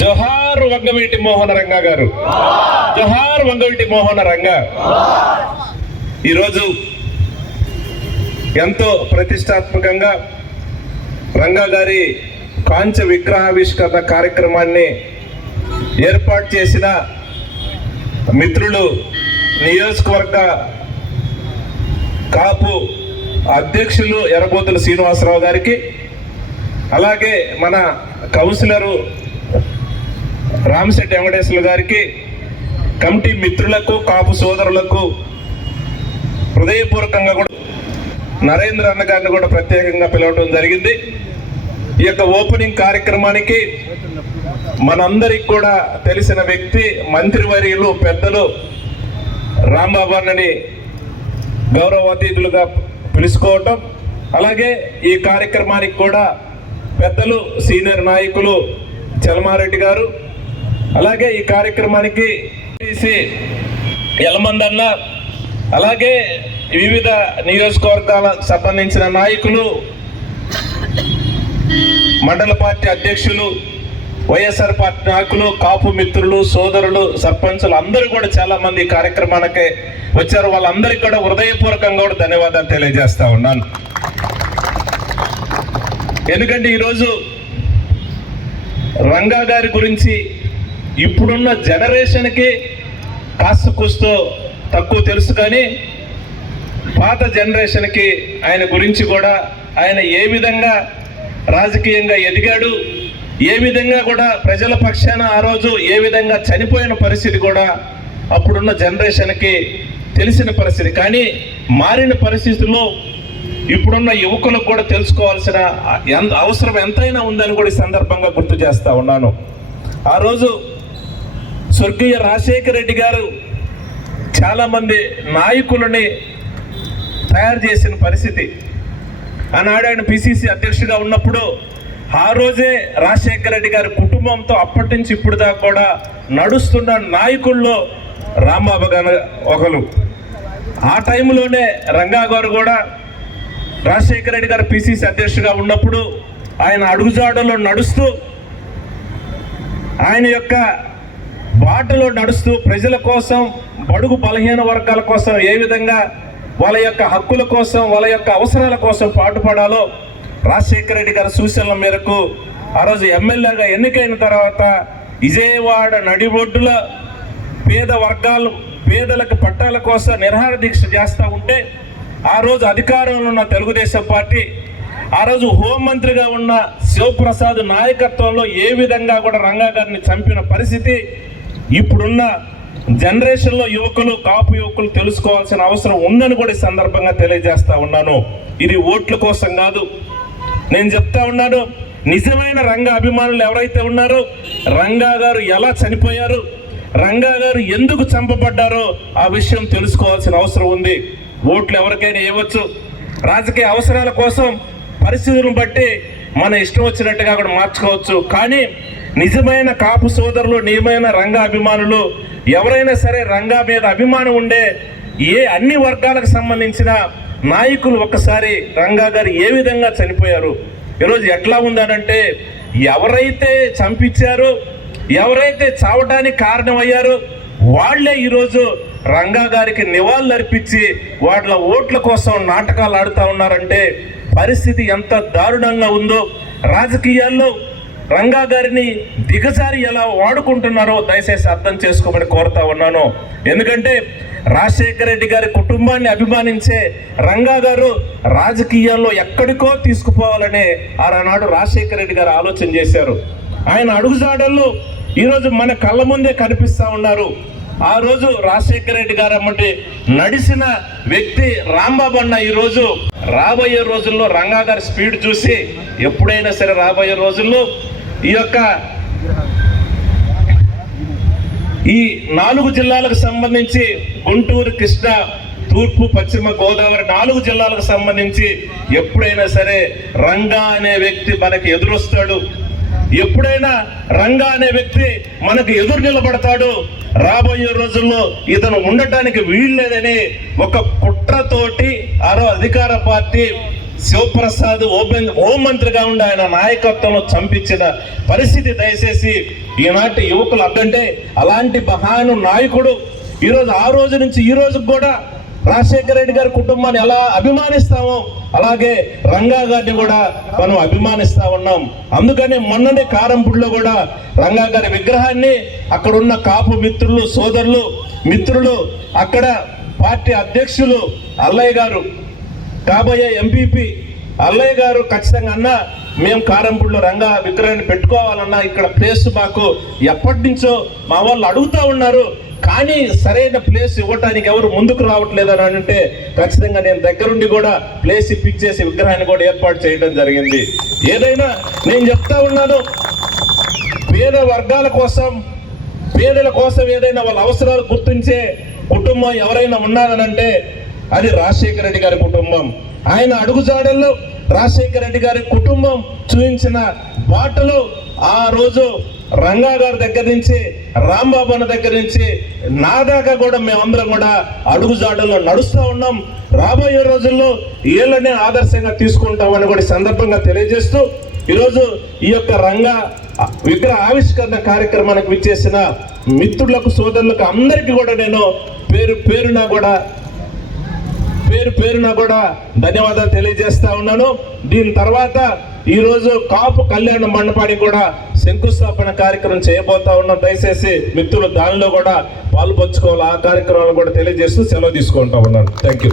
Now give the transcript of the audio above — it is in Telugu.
జోహార్ వంగవీటి మోహన రంగ గారు, జోహార్ వంగవీటి మోహన రంగ. ఈరోజు ఎంతో ప్రతిష్టాత్మకంగా రంగా గారి కాంచ విగ్రహావిష్కరణ కార్యక్రమాన్ని ఏర్పాటు చేసిన మిత్రులు నియోజకవర్గ కాపు అధ్యక్షులు ఎర్రబోతుల శ్రీనివాసరావు గారికి, అలాగే మన కౌన్సిలరు రామశెట్టి వెంకటేశ్వర గారికి, కమిటీ మిత్రులకు, కాపు సోదరులకు హృదయపూర్వకంగా కూడా నరేంద్ర అన్న గారిని కూడా ప్రత్యేకంగా పిలవడం జరిగింది. ఈ యొక్క ఓపెనింగ్ కార్యక్రమానికి మనందరికి కూడా తెలిసిన వ్యక్తి మంత్రివర్యులు పెద్దలు రాంబాబు అన్నని గౌరవ అతిథులుగా పిలుచుకోవటం, అలాగే ఈ కార్యక్రమానికి కూడా పెద్దలు సీనియర్ నాయకులు చలమారెడ్డి గారు, అలాగే ఈ కార్యక్రమానికి యలమందన్న, అలాగే వివిధ నియోజకవర్గాలకు సంబంధించిన నాయకులు, మండల పార్టీ అధ్యక్షులు, వైఎస్ఆర్ పార్టీ నాయకులు, కాపు మిత్రులు, సోదరులు, సర్పంచులు అందరూ కూడా చాలా మంది ఈ కార్యక్రమానికి వచ్చారు. వాళ్ళందరికీ కూడా హృదయపూర్వకంగా కూడా ధన్యవాదాలు తెలియజేస్తా ఉన్నాను. ఎందుకంటే ఈరోజు రంగా గారి గురించి ఇప్పుడున్న జనరేషన్కి కాస్త కూస్తో తక్కువ తెలుసు, కానీ పాత జనరేషన్కి ఆయన గురించి కూడా, ఆయన ఏ విధంగా రాజకీయంగా ఎదిగాడు, ఏ విధంగా కూడా ప్రజల పక్షాన ఆ రోజు ఏ విధంగా చనిపోయిన పరిస్థితి కూడా అప్పుడున్న జనరేషన్కి తెలిసిన పరిస్థితి. కానీ మారిన పరిస్థితుల్లో ఇప్పుడున్న యువకులకు కూడా తెలుసుకోవాల్సిన అవసరం ఎంతైనా ఉందని కూడా ఈ సందర్భంగా గుర్తు చేస్తా ఉన్నాను. ఆ రోజు స్వర్గీయ రాజశేఖర రెడ్డి గారు చాలామంది నాయకులని తయారు చేసిన పరిస్థితి. ఆనాడు ఆయన పిసిసి అధ్యక్షుడిగా ఉన్నప్పుడు ఆ రోజే రాజశేఖర రెడ్డి గారి కుటుంబంతో అప్పటి నుంచి ఇప్పుడు దాకా కూడా నడుస్తున్న నాయకుల్లో రాంబాబు గారు ఒకరు. ఆ టైంలోనే రంగా గారు కూడా రాజశేఖర రెడ్డి గారు పిసిసి అధ్యక్షుడిగా ఉన్నప్పుడు ఆయన అడుగుజాడలో నడుస్తూ, ఆయన యొక్క బాటలో నడుస్తూ ప్రజల కోసం, బడుగు బలహీన వర్గాల కోసం ఏ విధంగా వాళ్ళ యొక్క హక్కుల కోసం, వాళ్ళ యొక్క అవసరాల కోసం పాటుపడాలో రాజశేఖర రెడ్డి గారి సూచనల మేరకు ఆ రోజు ఎమ్మెల్యేగా ఎన్నికైన తర్వాత విజయవాడ నడిబొడ్డుల పేద వర్గాలు, పేదలకు పట్టాల కోసం నిరాహార దీక్ష చేస్తూ ఉంటే, ఆ రోజు అధికారంలో ఉన్న తెలుగుదేశం పార్టీ, ఆ రోజు హోంమంత్రిగా ఉన్న శివప్రసాద్ నాయకత్వంలో ఏ విధంగా కూడా రంగా గారిని చంపిన పరిస్థితి ఇప్పుడున్న జనరేషన్లో యువకులు, కాపు యువకులు తెలుసుకోవాల్సిన అవసరం ఉందని కూడా ఈ సందర్భంగా తెలియజేస్తా ఉన్నాను. ఇది ఓట్ల కోసం కాదు. నేను చెప్తా ఉన్నాను, నిజమైన రంగా అభిమానులు ఎవరైతే ఉన్నారో, రంగా గారు ఎలా చనిపోయారు, రంగా గారు ఎందుకు చంపబడ్డారో ఆ విషయం తెలుసుకోవాల్సిన అవసరం ఉంది. ఓట్లు ఎవరికైనా ఇవ్వచ్చు, రాజకీయ అవసరాల కోసం పరిస్థితులను బట్టి మన ఇష్టం వచ్చినట్టుగా కూడా మార్చుకోవచ్చు. కానీ నిజమైన కాపు సోదరులు, నిజమైన రంగా అభిమానులు ఎవరైనా సరే, రంగా మీద అభిమానం ఉండే అన్ని వర్గాలకు సంబంధించిన నాయకులు ఒక్కసారి రంగా గారు ఏ విధంగా చనిపోయారు, ఈరోజు ఎట్లా ఉందనంటే, ఎవరైతే చంపించారో, ఎవరైతే చావడానికి కారణమయ్యారో వాళ్లే ఈరోజు రంగా గారికి నివాళులు అర్పించి వాళ్ళ ఓట్ల కోసం నాటకాలు ఆడుతూ ఉన్నారంటే పరిస్థితి ఎంత దారుణంగా ఉందో, రాజకీయాల్లో రంగా గారిని దిగజారి ఎలా వాడుకుంటున్నారో దయచేసి అర్థం చేసుకోమని కోరుతా ఉన్నాను. ఎందుకంటే రాజశేఖర రెడ్డి గారి కుటుంబాన్ని అభిమానించే రంగా గారు రాజకీయాల్లో ఎక్కడికో తీసుకుపోవాలని ఆనాడు రాజశేఖర రెడ్డి గారు ఆలోచన చేశారు. ఆయన అడుగుజాడల్లో ఈరోజు మన కళ్ళ ముందే కనిపిస్తూ ఉన్నారు. ఆ రోజు రాజశేఖర రెడ్డి గారు అమ్మటి నడిచిన వ్యక్తి రాంబాబు అన్న ఈరోజు రాబోయే రోజుల్లో రంగా గారి స్పీడ్ చూసి ఎప్పుడైనా సరే రాబోయే రోజుల్లో ఈ యొక్క ఈ 4 జిల్లాలకు సంబంధించి గుంటూరు, కృష్ణా, తూర్పు, పశ్చిమ గోదావరి 4 జిల్లాలకు సంబంధించి ఎప్పుడైనా సరే రంగా అనే వ్యక్తి మనకి ఎదురొస్తాడు. ఎప్పుడైనా రంగా అనే వ్యక్తి మనకు ఎదురు నిలబడతాడు. రాబోయే రోజుల్లో ఇతను ఉండటానికి వీల్లేదని ఒక కుట్రతోటి అధికార పార్టీ శివప్రసాద్ హోంమంత్రిగా ఉండి ఆయన నాయకత్వంలో చంపించిన పరిస్థితి దయచేసి ఈనాటి యువకులు అడ్డంటే అలాంటి మహాను నాయకుడు ఈరోజు ఆ రోజు నుంచి ఈ రోజుకి కూడా రాజశేఖర రెడ్డి గారి కుటుంబాన్ని ఎలా అభిమానిస్తామో అలాగే రంగా గారిని కూడా మనం అభిమానిస్తా ఉన్నాం. అందుకని మొన్ననే కారంపూడిలో కూడా రంగా గారి విగ్రహాన్ని అక్కడ ఉన్న కాపు మిత్రులు సోదరులు మిత్రులు అక్కడ పార్టీ అధ్యక్షులు అల్లయ్య గారు కాబోయే ఎంపీపీ అల్లయ్య గారు ఖచ్చితంగా అన్న మేము కారంపూడిలో రంగా విగ్రహాన్ని పెట్టుకోవాలన్నా ఇక్కడ ప్లేస్ మాకు ఎప్పటి నుంచో మా వాళ్ళు అడుగుతా ఉన్నారు కానీ సరైన ప్లేస్ ఇవ్వటానికి ఎవరు ముందుకు రావట్లేదు అని అంటే ఖచ్చితంగా నేను దగ్గరుండి కూడా ప్లేస్ ఇప్పించేసి విగ్రహాన్ని కూడా ఏర్పాటు చేయడం జరిగింది. ఏదైనా నేను చెప్తా ఉన్నాను, పేద వర్గాల కోసం పేదల కోసం ఏదైనా వాళ్ళ అవసరాలు గుర్తించే కుటుంబం ఎవరైనా ఉన్నారనంటే అది రాజశేఖర రెడ్డి గారి కుటుంబం. ఆయన అడుగుజాడల్లో రాజశేఖర రెడ్డి గారి కుటుంబం చూపించిన బాటలు ఆ రోజు రంగా గారి దగ్గర నుంచి రాంబాబు అన్న దగ్గర నుంచి నా దాకా కూడా మేమందరం కూడా అడుగుజాడల్లో నడుస్తూ ఉన్నాం. రాబోయే రోజుల్లో వీళ్ళనే ఆదర్శంగా తీసుకుంటామని కూడా సందర్భంగా తెలియజేస్తూ ఈరోజు ఈ యొక్క రంగా విగ్రహ ఆవిష్కరణ కార్యక్రమానికి విచ్చేసిన మిత్రులకు సోదరులకు అందరికీ కూడా నేను పేరు పేరున కూడా ధన్యవాదాలు తెలియజేస్తా ఉన్నాను. దీని తర్వాత ఈరోజు కాపు కళ్యాణ మండపానికి కూడా శంకుస్థాపన కార్యక్రమం చేయబోతా ఉన్నాం. దయచేసి మిత్రులు దానిలో కూడా పాల్పంచుకోవాలి. ఆ కార్యక్రమాలు కూడా తెలియజేస్తూ సెలవు తీసుకుంటా ఉన్నాను. Thank you.